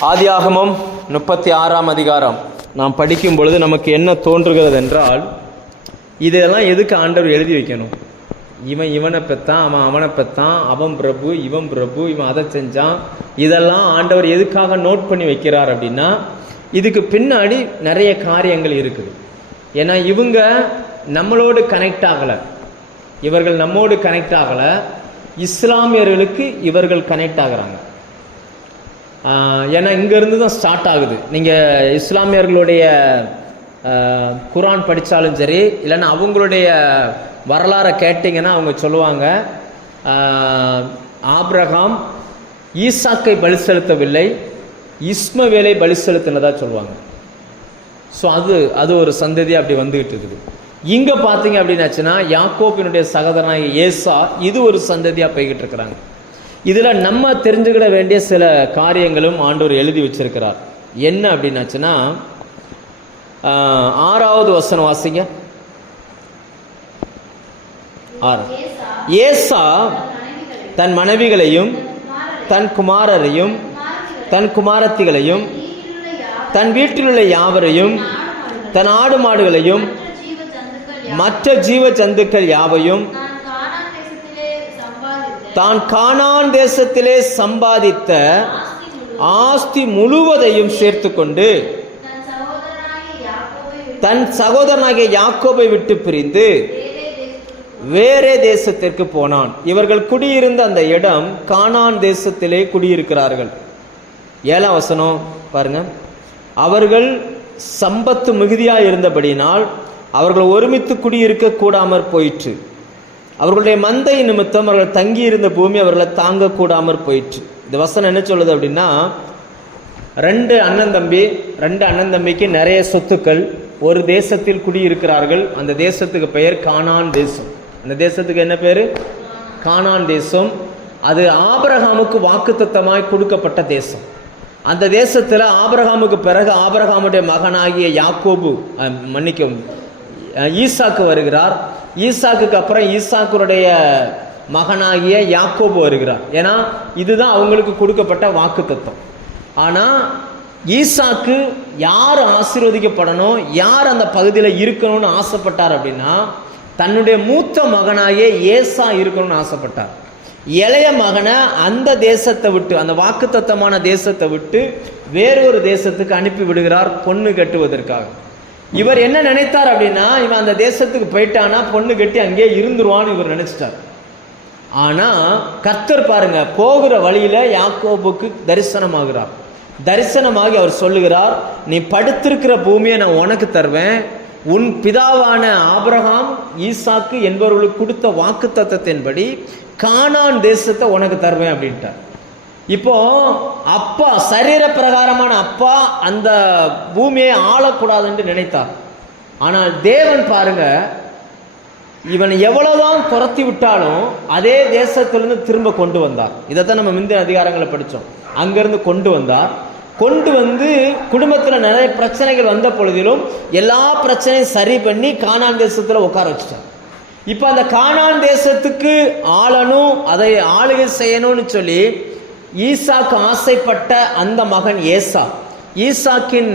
ஆதியாகமம் முப்பத்தி ஆறாம் அதிகாரம். நாம் படிக்கும் பொழுது நமக்கு என்ன தோன்றுகிறது என்றால் இதெல்லாம் எதுக்கு ஆண்டவர் எழுதி வைக்கணும்? இவன் இவனை பெத்தான் அவன் அவனை பெத்தான் அவன் பிரபு இவன் பிரபு இவன் அதை செஞ்சான். இதெல்லாம் ஆண்டவர் எதுக்காக நோட் பண்ணி வைக்கிறார் அப்படின்னா இதுக்கு பின்னாடி நிறைய காரியங்கள் இருக்குது. ஏன்னா இவங்க நம்மளோடு கனெக்ட் ஆகலை. இவர்கள் நம்மோடு கனெக்ட் ஆகலை. இஸ்லாமியர்களுக்கு இவர்கள் கனெக்ட் ஆகுறாங்க. ஏன்னா இங்கேருந்து தான் ஸ்டார்ட் ஆகுது. நீங்கள் இஸ்லாமியர்களுடைய குரான் படித்தாலும் சரி இல்லைன்னா அவங்களுடைய வரலாறை கேட்டிங்கன்னா அவங்க சொல்லுவாங்க ஆப்ரஹாம் ஈசாக்கை பலி செலுத்தவில்லை இஸ்மவேலை பலி செலுத்தினதாக சொல்லுவாங்க. ஸோ அது அது ஒரு சந்ததி அப்படி வந்துகிட்டு இருக்குது. இங்கே பார்த்தீங்க அப்படின்னாச்சுன்னா யாக்கோப்பினுடைய சகோதரனாக ஏசா இது ஒரு சந்ததியாக போய்கிட்டு இருக்கிறாங்க. இதில் நம்ம தெரிஞ்சுக்கிட வேண்டிய சில காரியங்களும் ஆண்டவர் எழுதி வச்சிருக்கிறார். என்ன அப்படின்னாச்சுன்னா ஆறாவது வசனம் வாசிங்க. ஆறு. ஏசா தன் மனைவிகளையும் தன் குமாரரையும் தன் குமாரத்திகளையும் தன் வீட்டிலுள்ள யாவரையும் தன் ஆடு மாடுகளையும் மற்ற ஜீவ ஜந்துக்கள் யாவையும் தான் கானான் தேசத்திலே சம்பாதித்த ஆஸ்தி முழுவதையும் சேர்த்து கொண்டு தன் சகோதரனாகிய யாக்கோபை விட்டு பிரிந்து வேறே தேசத்திற்கு போனான். இவர்கள் குடியிருந்த அந்த இடம் கானான் தேசத்திலே குடியிருக்கிறார்கள். ஏழாம் வசனம் பாருங்க. அவர்கள் சம்பத்து மிகுதியாக இருந்தபடினால் அவர்கள் ஒருமித்து குடியிருக்க கூடாமற் போயிற்று. அவர்களுடைய மந்தை நிமித்தம் அவர்கள் தங்கியிருந்த பூமி அவர்களை தாங்க கூடாமற் போயிற்று. இந்த வசனம் என்ன சொல்லுது அப்படின்னா ரெண்டு அண்ணன் தம்பி ரெண்டு அண்ணன் தம்பிக்கு நிறைய சொத்துக்கள் ஒரு தேசத்தில் குடியிருக்கிறார்கள் அந்த தேசத்துக்கு பெயர் கானான் தேசம். அந்த தேசத்துக்கு என்ன பேர்? கானான் தேசம். அது ஆபரகாமுக்கு வாக்குத்தத்தமாய் கொடுக்கப்பட்ட தேசம். அந்த தேசத்தில் ஆபரகாமுக்கு பிறகு ஆபரகாமுடைய மகனாகிய யாக்கோபு மன்னிக்கும் மன்னிக்கவும் ஈசாக்கு வருகிறார். ஈசாக்குக்கு அப்புறம் ஈசாக்குடைய மகனாகிய யாக்கோபு வருகிறார். ஏன்னா இதுதான் அவங்களுக்கு கொடுக்கப்பட்ட வாக்குத்தம் ஆனால் ஈசாக்கு யார் ஆசீர்வதிக்கப்படணும் யார் அந்த பகுதியில் இருக்கணும்னு ஆசைப்பட்டார் அப்படின்னா தன்னுடைய மூத்த மகனாகிய ஏசா இருக்கணும்னு ஆசைப்பட்டார். இளைய மகனை அந்த தேசத்தை விட்டு அந்த வாக்குத்தத்தமான தேசத்தை விட்டு வேறொரு தேசத்துக்கு அனுப்பி விடுகிறார் பொண்ணு கட்டுவதற்காக. இவர் என்ன நினைத்தார் அப்படின்னா இவன் அந்த தேசத்துக்கு போயிட்டானா பொண்ணு கட்டி அங்கேயே இருந்துருவான்னு இவர் நினைச்சிட்டார். ஆனால் கத்தர் பாருங்க போகிற வழியில் யாக்கோபுக்கு தரிசனமாகிறார். தரிசனமாகி அவர் சொல்லுகிறார் நீ படுத்திருக்கிற பூமியை நான் உனக்கு தருவேன். உன் பிதாவான ஆபிரகாம் ஈசாக்கு என்பவர்களுக்கு கொடுத்த வாக்கு தத்தத்தின்படி கானான் தேசத்தை உனக்கு தருவேன் அப்படின்ட்டார். இப்போ அப்பா சரீர பிரகாரமான அப்பா அந்த பூமியை ஆளக்கூடாதுன்னு நினைத்தார். ஆனால் தேவன் பாருங்க இவன் எவ்வளவுதான் துரத்தி விட்டாலும் அதே தேசத்திலிருந்து திரும்ப கொண்டு வந்தார். இதைத்தான் நம்ம முந்தின அதிகாரங்களை படித்தோம். அங்கிருந்து கொண்டு வந்தார். கொண்டு வந்து குடும்பத்தில் நிறைய பிரச்சனைகள் வந்த பொழுதிலும் எல்லா பிரச்சனையும் சரி பண்ணி காணான் தேசத்தில் உட்கார வச்சுட்டார். இப்போ அந்த காணான் தேசத்துக்கு ஆளணும் அதை ஆளுகை செய்யணும்னு சொல்லி ஈசாக்கு ஆசைப்பட்ட அந்த மகன் ஏசா. ஈசாக்கின்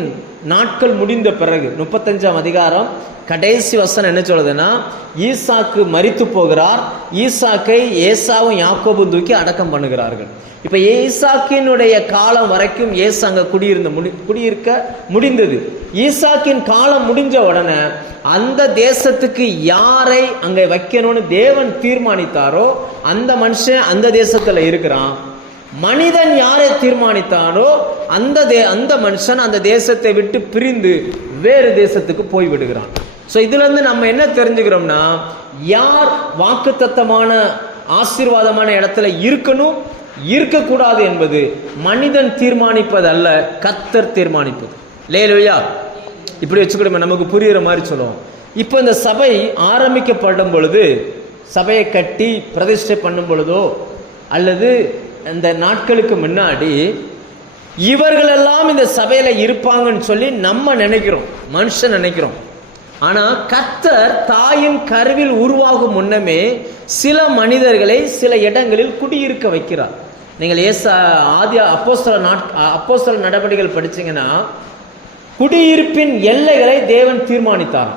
நாட்கள் முடிந்த பிறகு முப்பத்தஞ்சாம் அதிகாரம் கடைசி வசனம் என்ன சொல்லுதுன்னா ஈசாக்கு மறித்து போகிறார் ஈசாக்கை ஏசாவும் யாக்கோபும் தூக்கி அடக்கம் பண்ணுகிறார்கள். இப்ப ஈசாக்கினுடைய காலம் வரைக்கும் ஏசா அங்க குடியிருந்த முடி குடியிருக்க முடிந்தது. ஈசாக்கின் காலம் முடிஞ்ச உடனே அந்த தேசத்துக்கு யாரை அங்க வைக்கணும்னு தேவன் தீர்மானித்தாரோ அந்த மனுஷன் அந்த தேசத்துல இருக்கிறான். மனிதன் யாரை தீர்மானித்தானோ அந்த தே அந்த மனுஷன் அந்த தேசத்தை விட்டு பிரிந்து வேறு தேசத்துக்கு போய் விடுகிறான் ஸோ இதுலேருந்து நம்ம என்ன தெரிஞ்சுக்கிறோம்னா யார் வாக்குத்தத்தமான ஆசீர்வாதமான இடத்துல இருக்கணும் இருக்கக்கூடாது என்பது மனிதன் தீர்மானிப்பது அல்ல கத்தர் தீர்மானிப்பது. இல்லையா இப்படி வச்சுக்கிடுமே நமக்கு புரிகிற மாதிரி சொல்லுவோம். இப்போ இந்த சபை ஆரம்பிக்கப்படும் பொழுது சபையை கட்டி பிரதிஷ்டை பண்ணும் பொழுதோ அல்லது அந்த நாட்களுக்கு முன்னாடி இவர்களெல்லாம் இந்த சபையில் இருப்பாங்கன்னு சொல்லி நம்ம நினைக்கிறோம் மனுஷன் நினைக்கிறோம். ஆனால் கத்தர் தாயின் கருவில் உருவாகும் முன்னமே சில மனிதர்களை சில இடங்களில் குடியிருக்க வைக்கிறார். நீங்கள் ஏச ஆதி அப்போஸ்தல நாட் அப்போஸ்தல நடவடிக்கைகள் படிச்சீங்கன்னா குடியிருப்பின் எல்லைகளை தேவன் தீர்மானித்தார்.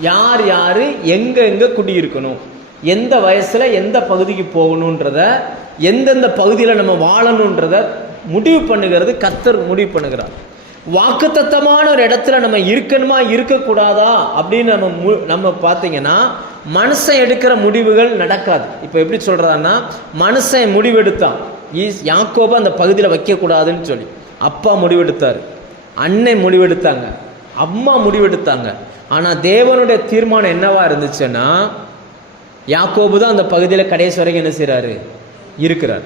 யார் யார் எங்க எங்க குடியிருக்கணும்? எந்த வயசில் எந்த பகுதிக்கு போகணுன்றத எந்தெந்த பகுதியில் நம்ம வாழணுன்றத முடிவு பண்ணுகிறது கர்த்தர் முடிவு பண்ணுகிறார். வாக்குத்தத்தமான ஒரு இடத்துல நம்ம இருக்கணுமா இருக்கக்கூடாதா அப்படின்னு நம்ம மு- நம்ம பார்த்தீங்கன்னா மனுஷன் எடுக்கிற முடிவுகள் நடக்காது. இப்போ எப்படி சொல்கிறதான்னா மனுஷன் முடிவெடுத்தான். ஈஸ் யாக்கோபா அந்த பகுதியில் வைக்கக்கூடாதுன்னு சொல்லி. அப்பா முடிவெடுத்தார். அன்னை முடிவெடுத்தாங்க. அம்மா முடிவெடுத்தாங்க. ஆனால் தேவனுடைய தீர்மானம் என்னவா இருந்துச்சுன்னா யாக்கோபு தான் அந்த பகுதியில் கடைசி வரைக்கும் என்ன செய்கிறாரு இருக்கிறார்.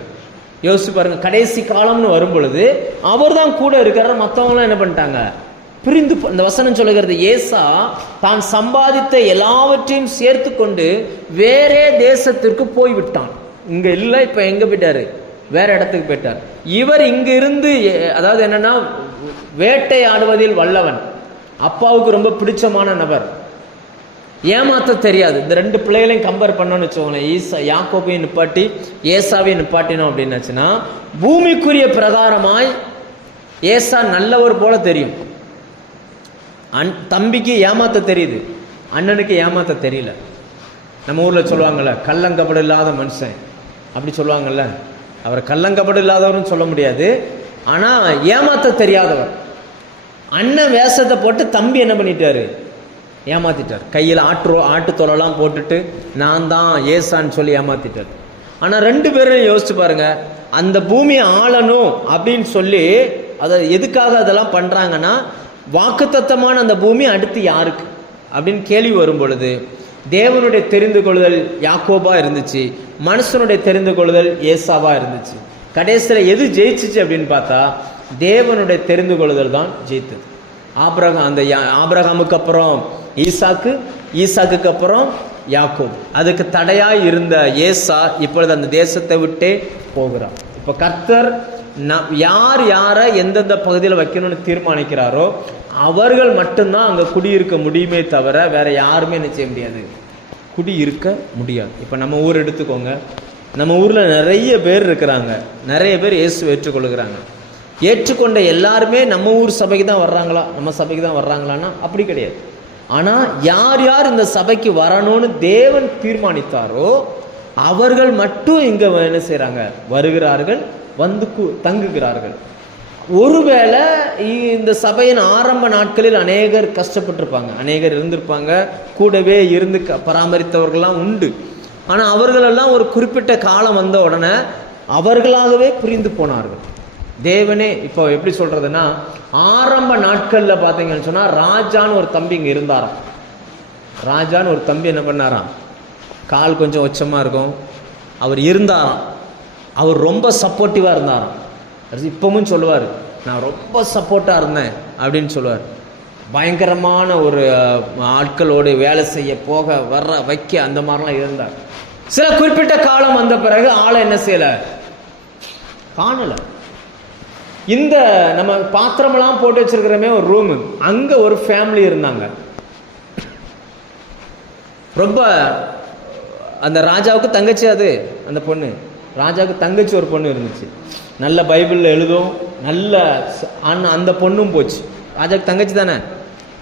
யோசிச்சு பாருங்க கடைசி காலம்னு வரும் பொழுது அவர் தான் கூட இருக்கிறார் மற்றவங்களாம் என்ன பண்ணிட்டாங்க? பிரிந்து இந்த வசனம் சொல்லுகிறது ஏசா தான் சம்பாதித்த எல்லாவற்றையும் சேர்த்து கொண்டு வேறே தேசத்திற்கு போய்விட்டான். இங்கே இல்லை இப்போ எங்கே போயிட்டாரு? வேற இடத்துக்கு போயிட்டார். இவர் இங்கிருந்து அதாவது என்னன்னா வேட்டையாடுவதில் வல்லவன். அப்பாவுக்கு ரொம்ப பிடிச்சமான நபர். ஏமாத்த தெரியாது. இந்த ரெண்டு பிள்ளைகளையும் கம்பேர் பண்ணோன்னு வச்சுக்கோங்களேன். ஈசா யாக்கோபையும் நிப்பாட்டி ஏசாவையும் நிப்பாட்டினோம் அப்படின்னாச்சுன்னா பூமிக்குரிய பிரகாரமாய் ஏசா நல்லவர் போல தெரியும். அன் தம்பிக்கு ஏமாத்த தெரியுது. அண்ணனுக்கு ஏமாத்த தெரியல. நம்ம ஊரில் சொல்லுவாங்கள்ல கள்ளங்கபடு இல்லாத மனுஷன். அப்படி சொல்லுவாங்கள்ல அவர் கள்ளங்கபடு இல்லாதவர்னு சொல்ல முடியாது. ஆனால் ஏமாத்த தெரியாதவர். அண்ணன் வேஷத்தை போட்டு தம்பி என்ன பண்ணிட்டாரு? ஏமாத்திட்டார். கையில் ஆட்டு ஆட்டு தொலைலாம் போட்டுட்டு நான் தான் ஏசான்னு சொல்லி ஏமாத்திட்டார். ஆனால் ரெண்டு பேரும் யோசிச்சு பாருங்க. அந்த பூமியை ஆளணும் அப்படின்னு சொல்லி அதை எதுக்காக அதெல்லாம் பண்ணுறாங்கன்னா வாக்குத்தத்தமான அந்த பூமி அடுத்து யாருக்கு? அப்படின்னு கேள்வி வரும் பொழுது தேவனுடைய தெரிந்து கொள்ளுதல் யாக்கோபா இருந்துச்சு. மனுஷனுடைய தெரிந்து கொள்ளுதல் ஏசாவா இருந்துச்சு. கடைசியில் எது ஜெயிச்சிச்சு அப்படின்னு பார்த்தா தேவனுடைய தெரிந்து கொள்ளுதல் தான் ஜெயித்தது. ஆபிரகாம் அந்த யா- அப்புறம் ஈசாக்கு ஈசாக்குக்கு அப்புறம் யாக்கோப். அதுக்கு தடையாக இருந்த ஏசா இப்பொழுது அந்த தேசத்தை விட்டே போகிறார். இப்போ கர்த்தர் ந- யார் யாரை எந்தெந்த பகுதியில் வைக்கணும்னு தீர்மானிக்கிறாரோ அவர்கள் மட்டும்தான் அங்கே குடியிருக்க முடியுமே தவிர வேற யாருமே என்ன செய்ய முடியாது. குடியிருக்க முடியாது. இப்போ நம்ம ஊர் எடுத்துக்கோங்க. நம்ம ஊரில் நிறைய பேர் இருக்கிறாங்க. நிறைய பேர் இயேசு ஏற்றுக்கொள்கிறாங்க. ஏற்றுக்கொண்ட எல்லாருமே நம்ம ஊர் சபைக்கு தான் வர்றாங்களா? நம்ம சபைக்கு தான் வர்றாங்களான்னா அப்படி கிடையாது. ஆனால் யார் யார் இந்த சபைக்கு வரணும்னு தேவன் தீர்மானித்தாரோ அவர்கள் மட்டும் இங்கே என்ன செய்கிறாங்க வருகிறார்கள் வந்து தங்குகிறார்கள். ஒருவேளை இந்த சபையின் ஆரம்ப நாட்களில் அநேகர் கஷ்டப்பட்டிருப்பாங்க. அநேகர் இருந்திருப்பாங்க. கூடவே இருந்து க- பராமரித்தவர்கள்லாம் உண்டு. ஆனால் அவர்களெல்லாம் ஒரு குறிப்பிட்ட காலம் வந்த உடனே அவர்களாகவே புரிந்து போனார்கள். தேவனே இப்போ எப்படி சொல்கிறதுன்னா ஆரம்ப நாட்களில் பார்த்தீங்கன்னு சொன்னால் ராஜான்னு ஒரு தம்பி இங்கே இருந்தாராம். ராஜான்னு ஒரு தம்பி என்ன பண்ணாராம்? கால் கொஞ்சம் உச்சமாக இருக்கும். அவர் இருந்தாராம். அவர் ரொம்ப சப்போர்ட்டிவாக இருந்தாராம். இப்பவும் சொல்லுவார் நான் ரொம்ப சப்போர்ட்டாக இருந்தேன் அப்படின்னு சொல்லுவார். பயங்கரமான ஒரு ஆட்களோடு வேலை செய்ய போக வர்ற வைக்க அந்த மாதிரிலாம் இருந்தார். சில குறிப்பிட்ட காலம் வந்த பிறகு ஆளை என்ன செய்யலை? காணலை. இந்த நம்ம பாத்திரமெல்லாம் போட்டு வச்சிருக்கிறமே ஒரு ரூமு அங்கே ஒரு ஃபேமிலி இருந்தாங்க. ரொம்ப அந்த ராஜாவுக்கு தங்கச்சி அது அந்த பொண்ணு. ராஜாவுக்கு தங்கச்சி ஒரு பொண்ணு இருந்துச்சு. நல்ல பைபிளில் எழுதும் நல்ல அண்ணன் அந்த பொண்ணும் போச்சு. ராஜாவுக்கு தங்கச்சி தானே?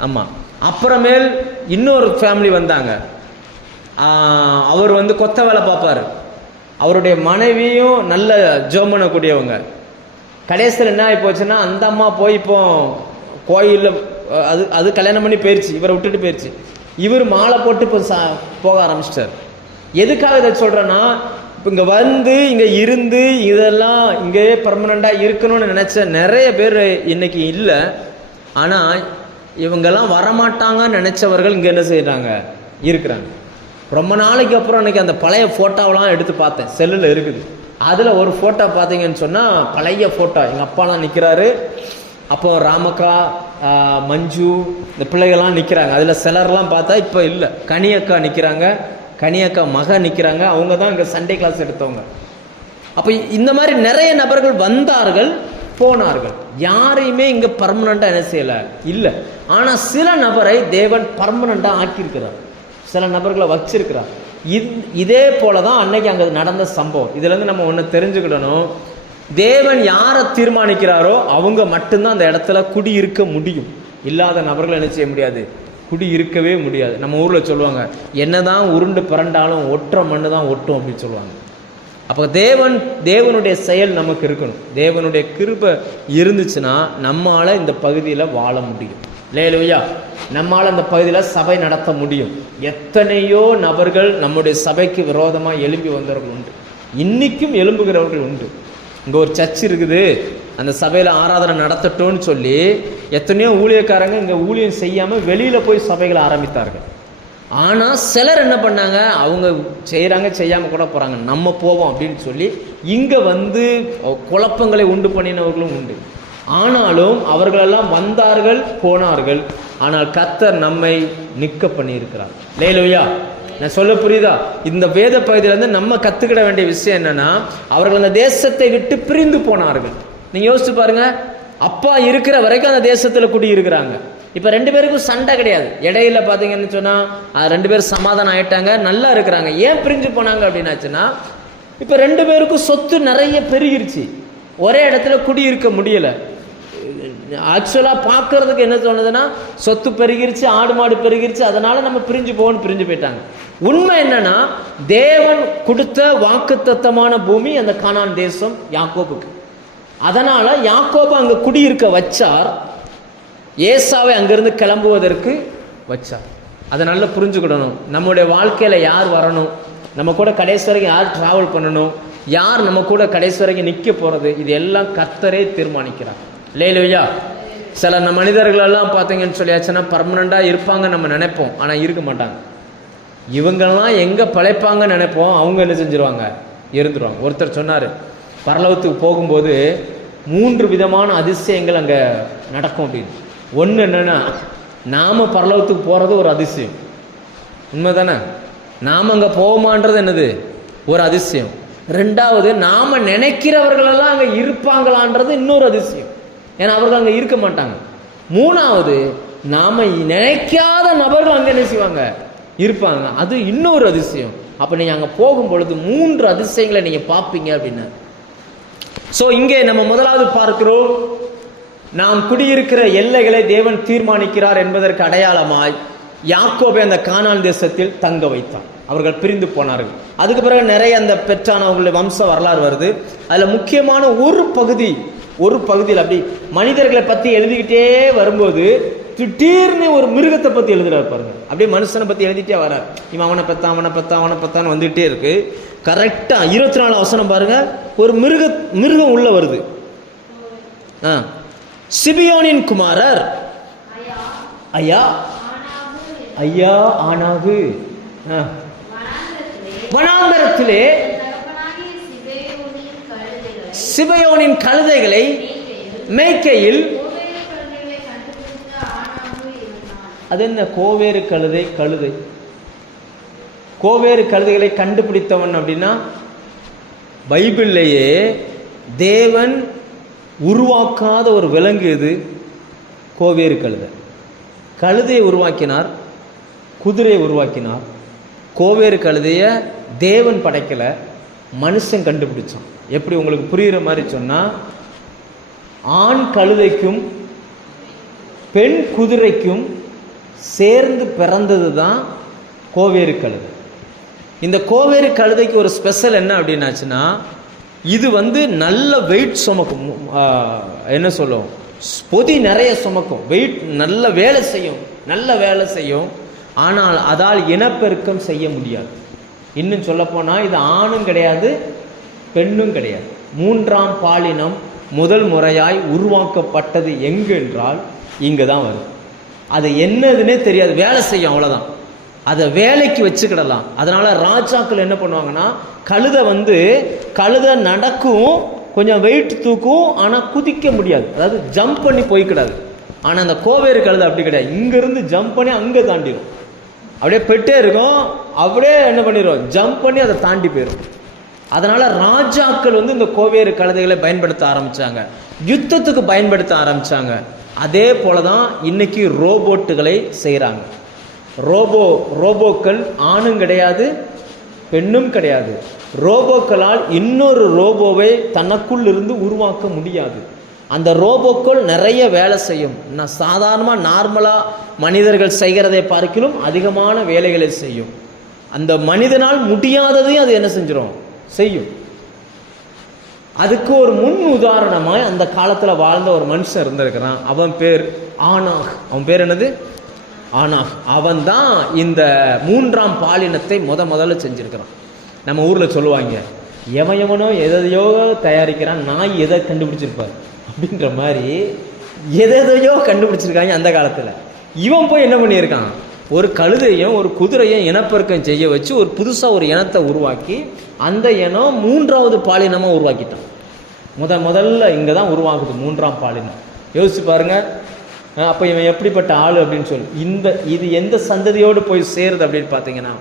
ஆமாம் அப்புறமேல் இன்னொரு ஃபேமிலி வந்தாங்க. அவர் வந்து கொத்த வேலை பார்ப்பாரு. அவருடைய மனைவியும் நல்ல ஜோம் பண்ணக்கூடியவங்க கடைசியில் என்ன ஆகி போச்சுன்னா அந்த அம்மா போய் இப்போ கோயிலில் அது அது கல்யாணம் பண்ணி போயிடுச்சு இவரை விட்டுட்டு போயிடுச்சு இவர் மாலை போட்டு இப்போ சா போக ஆரம்பிச்சிட்டார். எதுக்காக இதை சொல்கிறேன்னா இப்போ இங்கே வந்து இங்கே இருந்து இதெல்லாம் இங்கேயே பர்மனெண்ட்டாக இருக்கணும்னு நினச்ச நிறைய பேர் இன்னைக்கு இல்லை. ஆனால் இவங்கெல்லாம் வரமாட்டாங்கன்னு நினச்சவர்கள் இங்கே என்ன செய்கிறாங்க இருக்கிறாங்க. ரொம்ப நாளைக்கு அப்புறம் இன்னைக்கு அந்த பழைய ஃபோட்டோவெலாம் எடுத்து பார்த்தேன். செல்லில் இருக்குது. அதில் ஒரு ஃபோட்டோ பார்த்தீங்கன்னு சொன்னால் பழைய ஃபோட்டோ எங்கள் அப்பாலாம் நிற்கிறாரு அப்போ ராமக்கா மஞ்சு இந்த பிள்ளைகள்லாம் நிற்கிறாங்க அதில் சிலர்லாம் பார்த்தா இப்போ இல்லை. கனியக்கா நிற்கிறாங்க கனியக்கா மக நிற்கிறாங்க அவங்க தான் இங்கே சண்டே கிளாஸ் எடுத்தவங்க. அப்போ இந்த மாதிரி நிறைய நபர்கள் வந்தார்கள் போனார்கள். யாரையுமே இங்கே பர்மனண்ட்டாக என்ன செய்யலை. இல்லை. ஆனால் சில நபரை தேவன் பர்மனண்ட்டாக ஆக்கியிருக்கிறார். சில நபர்களை வச்சிருக்கிறார். இது இதே போல தான் அன்னைக்கு அங்கே நடந்த சம்பவம். இதுலேருந்து நம்ம ஒன்று தெரிஞ்சுக்கிடணும். தேவன் யாரை தீர்மானிக்கிறாரோ அவங்க மட்டும்தான் அந்த இடத்துல குடி இருக்க முடியும். இல்லாத நபர்கள் என்ன செய்ய முடியாது? குடி இருக்கவே முடியாது. நம்ம ஊரில் சொல்லுவாங்க என்னதான் உருண்டு பிறண்டாலும் ஒற்ற மண்ணு தான் ஒட்டும் அப்படின்னு சொல்லுவாங்க. அப்போ தேவன் தேவனுடைய செயல் நமக்கு இருக்கணும். தேவனுடைய கிருபை இருந்துச்சுன்னா நம்மளால் இந்த பகுதியில் வாழ முடியும். லேலுயா நம்மால் அந்த பகுதியில் சபை நடத்த முடியும். எத்தனையோ நபர்கள் நம்முடைய சபைக்கு விரோதமாக எழும்பி வந்தவர்கள் உண்டு. இன்னைக்கும் எழும்புகிறவர்கள் உண்டு. இங்கே ஒரு சர்ச் இருக்குது. அந்த சபையில் ஆராதனை நடத்தட்டும்னு சொல்லி எத்தனையோ ஊழியக்காரங்க இங்கே ஊழியம் செய்யாமல் வெளியில் போய் சபைகளை ஆரம்பித்தார்கள். ஆனால் சிலர் என்ன பண்ணாங்க? அவங்க செய்கிறாங்க செய்யாமல் கூட போகிறாங்க நம்ம போவோம் அப்படின்னு சொல்லி இங்கே வந்து குழப்பங்களை உண்டு பண்ணினவர்களும் உண்டு. ஆனாலும் அவர்களெல்லாம் வந்தார்கள் போனார்கள். ஆனால் கத்தர் நம்மை நிற்க பண்ணியிருக்கிறார். லேலோயா நான் சொல்ல புரியுதா? இந்த வேத பகுதியிலேருந்து நம்ம கற்றுக்கிட வேண்டிய விஷயம் என்னன்னா அவர்கள் அந்த தேசத்தை விட்டு பிரிந்து போனார்கள். நீங்கள் யோசிச்சு பாருங்க. அப்பா இருக்கிற வரைக்கும் அந்த தேசத்தில் குடியிருக்கிறாங்க இப்போ ரெண்டு பேருக்கும் சண்டை கிடையாது. இடையில பார்த்தீங்கன்னு சொன்னால் ரெண்டு பேரும் சமாதானம் ஆயிட்டாங்க நல்லா இருக்கிறாங்க. ஏன் பிரிஞ்சு போனாங்க அப்படின்னாச்சுன்னா இப்போ ரெண்டு பேருக்கும் சொத்து நிறைய பெருகிருச்சு. ஒரே இடத்துல குடியிருக்க முடியலை முடியல. ஆக்சுவலாக பார்க்கறதுக்கு என்ன சொன்னதுன்னா சொத்து பெருகிருச்சு ஆடு மாடு பெருகிருச்சு அதனால நம்ம பிரிஞ்சு போகணும் பிரிஞ்சு போயிட்டாங்க. உண்மை என்னன்னா தேவன் கொடுத்த வாக்குத்தத்தமான பூமி அந்த கானான் தேசம் யாக்கோபுக்கு. அதனால யாக்கோபை அங்கே குடியிருக்க வச்சார். ஏசாவை அங்கிருந்து கிளம்புவதற்கு வச்சார். அதை நல்லா புரிஞ்சுக்கிடணும். நம்முடைய வாழ்க்கையில் யார் வரணும்? நம்ம கூட கடைசி வரைக்கும் யார் டிராவல் பண்ணணும்? யார் நம்ம கூட கடைசி வரைக்கும் நிற்க போகிறது இது எல்லாம் கர்த்தரே தீர்மானிக்கிறார். லேலுயா சில நம்ம மனிதர்களெல்லாம் பார்த்தீங்கன்னு சொல்லியாச்சுன்னா பர்மனெண்ட்டாக இருப்பாங்க நம்ம நினைப்போம். ஆனால் இருக்க மாட்டாங்க. இவங்கெல்லாம் எங்கே பழைப்பாங்கன்னு நினைப்போம். அவங்க என்ன செஞ்சிருவாங்க? இருந்துருவாங்க. ஒருத்தர் சொன்னார் பரலவத்துக்கு போகும்போது மூன்று விதமான அதிசயங்கள் அங்கே நடக்கும் அப்படின்னு. ஒன்று என்னென்னா நாம் பரலவத்துக்கு போகிறது ஒரு அதிசயம். உண்மை தானே நாம் அங்கே போவோமான்றது என்னது? ஒரு அதிசயம். ரெண்டாவது நாம் நினைக்கிறவர்களெல்லாம் அங்கே இருப்பாங்களான்றது இன்னொரு அதிசயம். ஏன்னா அவர்கள் அங்கே இருக்க மாட்டாங்க. மூணாவது நாம் நினைக்காத நபர்கள் அங்கே என்ன செய்வாங்க? இருப்பாங்க. அது இன்னொரு அதிசயம். அப்போ நீங்கள் அங்கே போகும் பொழுது மூன்று அதிசயங்களை நீங்கள் பார்ப்பீங்க அப்படின்னு. ஸோ இங்கே நம்ம முதலாவது பார்க்கிறோம். நாம் குடியிருக்கிற எல்லைகளை தேவன் தீர்மானிக்கிறார் என்பதற்கு அடையாளமாய் யாக்கோபை அந்த கானான் தேசத்தில் தங்க வைத்தான் அவர்கள் பிரிந்து போனார்கள். அதுக்கு பிறகு நிறைய அந்த பெற்றானவர்களுடைய வம்ச வரலாறு வருது. அதில் முக்கியமான ஒரு பகுதி ஒரு பகுதியில் அப்படி மனிதர்களை பற்றி எழுதிக்கிட்டே வரும்போது திடீர்னு ஒரு மிருகத்தை பற்றி எழுதுறாரு பாருங்க. அப்படியே மனுஷனை பற்றி எழுதிட்டே வரார். இவன் அவனை பத்தான் அவனை பத்தான் அவனை பத்தான்னு வந்துகிட்டே இருக்கு. கரெக்டாக இருபத்தி நாலு அவசரம் பாருங்க. ஒரு மிருக மிருகம் உள்ள வருது. ஆ. சிபியோனின் குமாரர். ஐயா. ஐயா ஆனாகு வனாந்தரத்திலே. சிபயோனின் கழுதைகளை மேய்க்கையில் அது என்ன? கோவேறு கழுதை கழுதை. கோவேறு கழுதைகளை கண்டுபிடித்தவன் அப்படின்னா பைபிள்லேயே தேவன் உருவாக்காத ஒரு விலங்கு இது கோவேறு கழுதை. கழுதையை உருவாக்கினார் குதிரையை உருவாக்கினார். கோவேறு கழுதையை தேவன் படைக்கலை. மனுஷன் கண்டுபிடிச்சான். எப்படி உங்களுக்கு புரிகிற மாதிரி சொன்னால் ஆண் கழுதைக்கும் பெண் குதிரைக்கும் சேர்ந்து பிறந்தது தான் கோவேறு கழுதை. இந்த கோவேறு கழுதைக்கு ஒரு ஸ்பெஷல் என்ன அப்படின்னாச்சுன்னா இது வந்து நல்ல வெயிட் சுமக்கும். என்ன சொல்லும் பொதி நிறைய சுமக்கும். வெயிட் நல்ல வேலை செய்யும். நல்ல வேலை செய்யும். ஆனால் அதால் இனப்பெருக்கம் செய்ய முடியாது. இன்னும் சொல்லப்போனால் இது ஆணும் கிடையாது பெண்ணும் கிடையாது. மூன்றாம் பாலினம் முதல் முறையாய் உருவாக்கப்பட்டது எங்கு என்றால் இங்கே தான் வரும். அது என்னதுன்னே தெரியாது வேலை செய்யும் அவ்வளோதான் அதை வேலைக்கு வச்சுக்கிடலாம். அதனால் ராஜாக்கள் என்ன பண்ணுவாங்கன்னா கழுதை வந்து கழுதை நடக்கும் கொஞ்சம் வெயிட் தூக்கும் ஆனால் குதிக்க முடியாது. அதாவது ஜம்ப் பண்ணி போய்க்கிடாது. ஆனால் அந்த கோவேறு கழுதை அப்படி கிடையாது. இங்கேருந்து ஜம்ப் பண்ணி அங்கே தாண்டிடும் அப்படியே பெட்டே இருக்கும். அப்படியே என்ன பண்ணிடும் ஜம்ப் பண்ணி அதை தாண்டி போயிடும் அதனால ராஜாக்கள் வந்து இந்த கோவேறு கழுதைகளை பயன்படுத்த ஆரம்பித்தாங்க யுத்தத்துக்கு பயன்படுத்த ஆரம்பிச்சாங்க. அதே போல தான் இன்னைக்கு ரோபோட்டுகளை செய்கிறாங்க ரோபோ ரோபோக்கள் ஆணும் கிடையாது பெண்ணும் கிடையாது. ரோபோக்களால் இன்னொரு ரோபோவை தனக்குள் இருந்து உருவாக்க முடியாது. அந்த ரோபோக்கள் நிறைய வேலை செய்யும். நான் சாதாரணமாக நார்மலாக மனிதர்கள் செய்கிறதை பார்க்கிலும் அதிகமான வேலைகளை செய்யும். அந்த மனிதனால் முடியாததையும் அது என்ன செஞ்சிடும் செய்யும். அதுக்கு ஒரு முன் உதாரணமாக அந்த காலத்தில் வாழ்ந்த ஒரு மனுஷன் இருந்திருக்கிறான். அவன் பேர் ஆனாக். அவன் பேர் என்னது? ஆனாக். அவன் தான் இந்த மூன்றாம் பாலினத்தை முத முதல்ல செஞ்சுருக்கிறான். நம்ம ஊரில் சொல்லுவாங்க எவன் எவனோ எதையோ தயாரிக்கிறான் நாய் எதை கண்டுபிடிச்சிருப்பார்? அப்படின்ற மாதிரி எதையோ கண்டுபிடிச்சிருக்காங்க அந்த காலத்தில். இவன் போய் என்ன பண்ணியிருக்கான்? ஒரு கழுதையும் ஒரு குதிரையும் இனப்பெருக்கம் செய்ய வச்சு ஒரு புதுசாக ஒரு இனத்தை உருவாக்கி அந்த இனம் மூன்றாவது பாலினமாக உருவாக்கிட்டான். முத முதல்ல இங்கே தான் உருவாகுது மூன்றாம் பாலினம். யோசிச்சு பாருங்க. அப்போ இவன் எப்படிப்பட்ட ஆள் அப்படின்னு சொல்லி. இந்த இது எந்த சந்ததியோடு போய் சேருது அப்படின்னு பார்த்தீங்கன்னா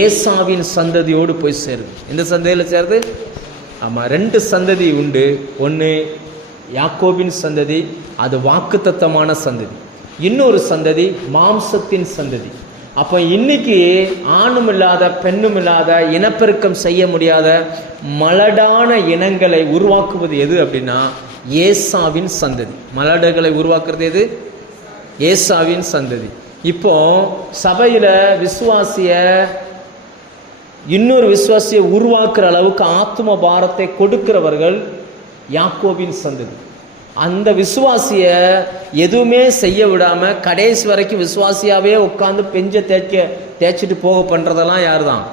ஏசாவின் சந்ததியோடு போய் சேருது. எந்த சந்ததியில் சேருது? ஆமாம் ரெண்டு சந்ததி உண்டு. ஒன்று யாக்கோபின் சந்ததி அது வாக்குத்தத்தமான சந்ததி. இன்னொரு சந்ததி மாம்சத்தின் சந்ததி. அப்போ இன்னைக்கு ஆணும் இல்லாத பெண்ணும் இல்லாத இனப்பெருக்கம் செய்ய முடியாத மலடான இனங்களை உருவாக்குவது எது அப்படின்னா ஏசாவின் சந்ததி. மலடுகளை உருவாக்குறது எது? ஏசாவின் சந்ததி. இப்போ சபையில் விசுவாசிய இன்னொரு விசுவாசியை உருவாக்குற அளவுக்கு ஆத்ம பாரத்தை கொடுக்கிறவர்கள் யாக்கோபின் சந்ததி. அந்த விசுவாசிய எதுவுமே செய்ய விடாம கடைசி வரைக்கும் விசுவாசியாவே உட்கார்ந்து பெஞ்ச தேய்க்க தேய்ச்சிட்டு போக பண்றதெல்லாம் யார் தான்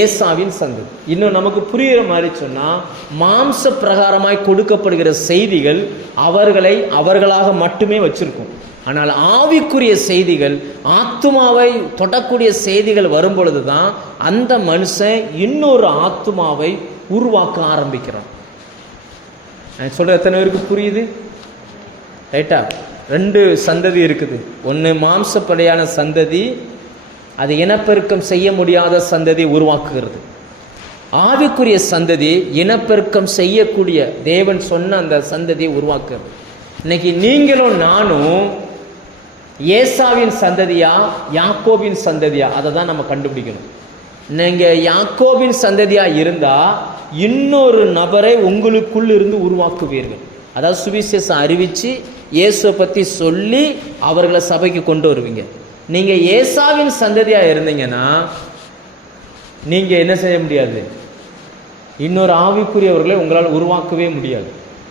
ஏசாவின் சந்ததி. இன்னும் நமக்கு புரியுற மாதிரி சொன்னா மாம்ச பிரகாரமாய் கொடுக்கப்படுகிற செய்திகள் அவர்களை அவர்களாக மட்டுமே வச்சிருக்கும். ஆனால் ஆவிக்குரிய செய்திகள் ஆத்துமாவை தொடக்கூடிய செய்திகள் வரும் பொழுது தான் அந்த மனுஷன் இன்னொரு ஆத்துமாவை உருவாக்க ஆரம்பிக்கிறான். நான் சொல்கிற எத்தனை பேருக்கு புரியுது? ரைட்டா? ரெண்டு சந்ததி இருக்குது. ஒன்று மாம்சப்படையான சந்ததி அது இனப்பெருக்கம் செய்ய முடியாத சந்ததி உருவாக்குகிறது. ஆவிக்குரிய சந்ததி இனப்பெருக்கம் செய்யக்கூடிய தேவன் சொன்ன அந்த சந்ததியை உருவாக்குறது இன்னைக்கு நீங்களும் நானும் ஏசாவின் சந்ததியா யாக்கோவின் சந்ததியா? அதை தான் நம்ம கண்டுபிடிக்கணும். நீங்கள் யாக்கோபின் சந்ததியாக இருந்தால் இன்னொரு நபரை உங்களுக்குள் இருந்து உருவாக்குவீர்கள். அதாவது சுவிசேஷம் அறிவித்து இயேசுவை பற்றி சொல்லி அவர்களை சபைக்கு கொண்டு வருவீங்க. நீங்கள் ஏசாவின் சந்ததியாக இருந்தீங்கன்னா நீங்கள் என்ன செய்ய முடியாது? இன்னொரு ஆவிக்குரியவர்களை உங்களால் உருவாக்கவே முடியாது.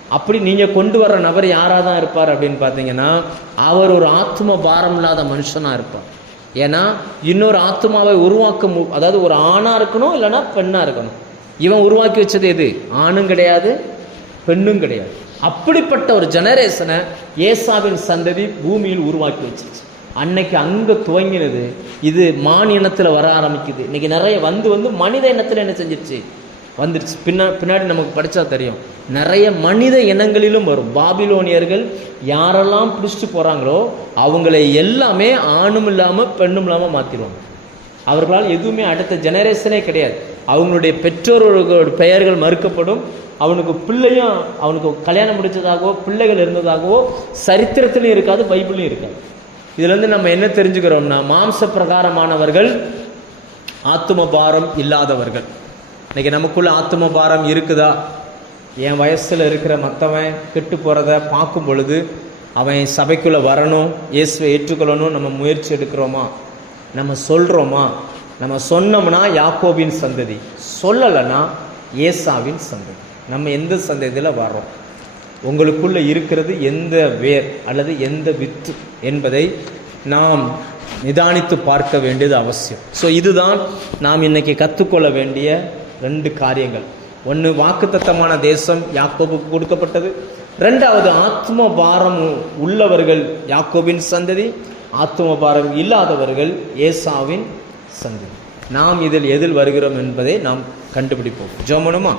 அப்படி நீங்கள் கொண்டு வர்ற நபர் யாராக தான் இருப்பார் அப்படின்னு பார்த்தீங்கன்னா அவர் ஒரு ஆத்ம பாரம் இல்லாத மனுஷனாக இருப்பார். ஏன்னா இன்னொரு ஆத்மாவை உருவாக்க மு அதாவது ஒரு ஆணாக இருக்கணும் இல்லைன்னா பெண்ணாக இருக்கணும். இவன் உருவாக்கி வச்சது எது? ஆணும் கிடையாது பெண்ணும் கிடையாது. அப்படிப்பட்ட ஒரு ஜெனரேஷனை ஏசாவின் சந்ததி பூமியில் உருவாக்கி வச்சிருச்சு. அன்னைக்கு அங்கே துவங்கினது இது மான் இனத்தில் வர ஆரம்பிக்குது. இன்னைக்கு நிறைய வந்து வந்து மனித இனத்தில் என்ன செஞ்சிருச்சு? வந்துருச்சு. பின்னா பின்னாடி நமக்கு படித்தா தெரியும். நிறைய மனித இனங்களிலும் வரும். பாபிலோனியர்கள் யாரெல்லாம் பிடிச்சிட்டு போகிறாங்களோ அவங்களை எல்லாமே ஆணும் இல்லாமல் பெண்ணும் இல்லாமல் மாற்றிடுவாங்க அவர்களால் எதுவுமே அடுத்த ஜெனரேஷனே கிடையாது. அவங்களுடைய பெற்றோர்களோட பெயர்கள் மறுக்கப்படும். அவனுக்கு பிள்ளையும் அவனுக்கு கல்யாணம் முடித்ததாகவோ பிள்ளைகள் இருந்ததாகவோ சரித்திரத்திலையும் இருக்காது பைபிளையும் இருக்காது. இதுலேருந்து நம்ம என்ன தெரிஞ்சுக்கிறோம்னா மாம்ச பிரகாரமானவர்கள் ஆத்தும பாரம் இல்லாதவர்கள். இன்னைக்கு நமக்குள்ள ஆத்ம பாரம் இருக்குதா? என் வயசில் இருக்கிற மற்றவன் கெட்டு போகிறத பார்க்கும் பொழுது அவன் சபைக்குள்ளே வரணும் இயேசுவை ஏற்றுக்கொள்ளணும் நம்ம முயற்சி எடுக்கிறோமா? நம்ம சொல்கிறோமா நம்ம சொன்னோம்னா யாக்கோபின் சந்ததி. சொல்லலைன்னா ஏசாவின் சந்ததி. நம்ம எந்த சந்ததியில் வர்றோம்? உங்களுக்குள்ளே இருக்கிறது எந்த வேர் அல்லது எந்த வித்து என்பதை நாம் நிதானித்து பார்க்க வேண்டியது அவசியம். ஸோ இதுதான் நாம் இன்றைக்கி கற்றுக்கொள்ள வேண்டிய ரெண்டு காரியங்கள். ஒன்று வாக்குத்தத்தமான தேசம் யாக்கோபுக்கு கொடுக்கப்பட்டது. ரெண்டாவது ஆத்ம பாரம் உள்ளவர்கள் யாக்கோபின் சந்ததி ஆத்ம பாரம் இல்லாதவர்கள் ஏசாவின் சந்ததி. நாம் இதில் எதில் வருகிறோம் என்பதை நாம் கண்டுபிடிப்போம். ஜோமனுமா?